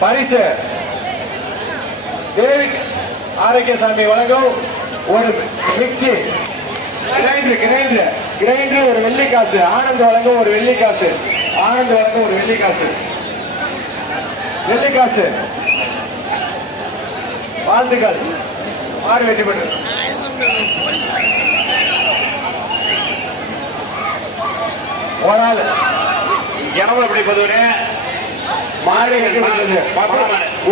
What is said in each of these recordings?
பரிசு டேவிட் ஆரோக்கியசாமி வழங்கும் ஒரு மிக்சி கிரைண்டர் ஒரு வெள்ளி காசு. ஆனந்த் வழங்கும் ஒரு வெள்ளி காசு. ஆனந்த் வழங்கும் ஒரு வெள்ளி காசு. வெள்ளி காசு வாழ்த்துக்கள். மாடு வெற்றி பெற்று ஒரு ஆள் எவ்வளவு அப்படி பொதுவரே மாடு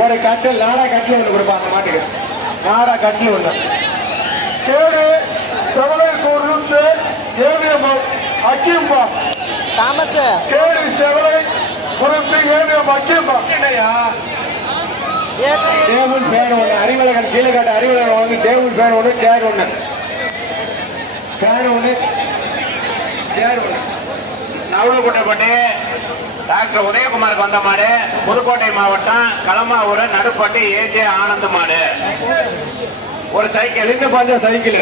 ஒரு கட்டில் நாடா கட்டில் ஒண்ணு கொடுப்பாங்க மாட்டுக்கு. நாடா கட்டில் ஒண்ணு கேடு செவலை கூர்லூச்சு ஏவிஎம் அக்கியம்பா தாமஸ் கேடு செவலை குருசு ஏவிஎம் அக்கியம்பா டேபிள் ஃபேன் ஒன்று அறிவழகன் கீழே காட்ட அறிவழகன் வந்து டேபிள் ஃபேன் ஒன்று சேர் ஒன்று ஃபேன் ஒன்று சேர் ஒன்று நவலக்கோட்டைப்பட்டி டாக்டர் உதயகுமாருக்கு வந்த மாடு புதுக்கோட்டை மாவட்டம் களமாவூர் நடுப்பட்டி ஏஜே ஆனந்த் மாடு. ஒரு சைக்கிள் இந்த பாஞ்ச சைக்கிள்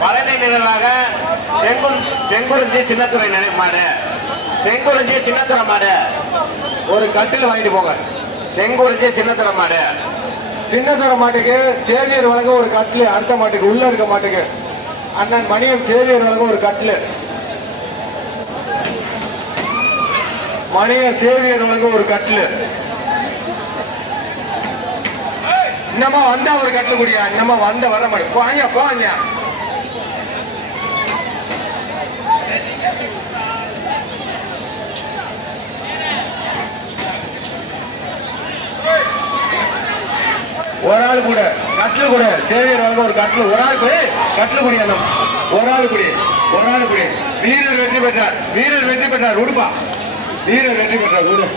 பழனி நிகழ்வாக செங்குறிஞ்சி சின்னத்துறை மாடு. செங்குறிஞ்சி சின்னத்துறை மாடு ஒரு கட்டில் வாங்கிட்டு போங்க. செங்குறிஞ்சி சின்னத்துறை மாடு. சின்னத்துறை மாட்டுக்கு சேவியர் வழங்க ஒரு கட்டில். அடுத்த மாட்டுக்கு உள்ள இருக்க மாட்டுக்கு அண்ணன் மணியம் சேவியர் வழங்க ஒரு கட்டில். மணிய சேவியர் வழங்க ஒரு கட்டில். இன்னமா வந்தா ஒரு கட்டில் கூடியா. இன்னமா வந்த வர மாட்டேன். போங்க போங்க. ஒரு ஆள் கூட கட்டில் கூட சேவியர் வழங்க ஒரு கட்டில். ஒரு ஆள் கூட கட்டில் கூடிய ஒரு ஆள் கூடி ஒரு ஆள் கூடி. வீரர் வெற்றி பெற்றார். வீரர் வெற்றி பெற்றார். உடுப்பா வீரர் வெற்றி பெற்றார். உடு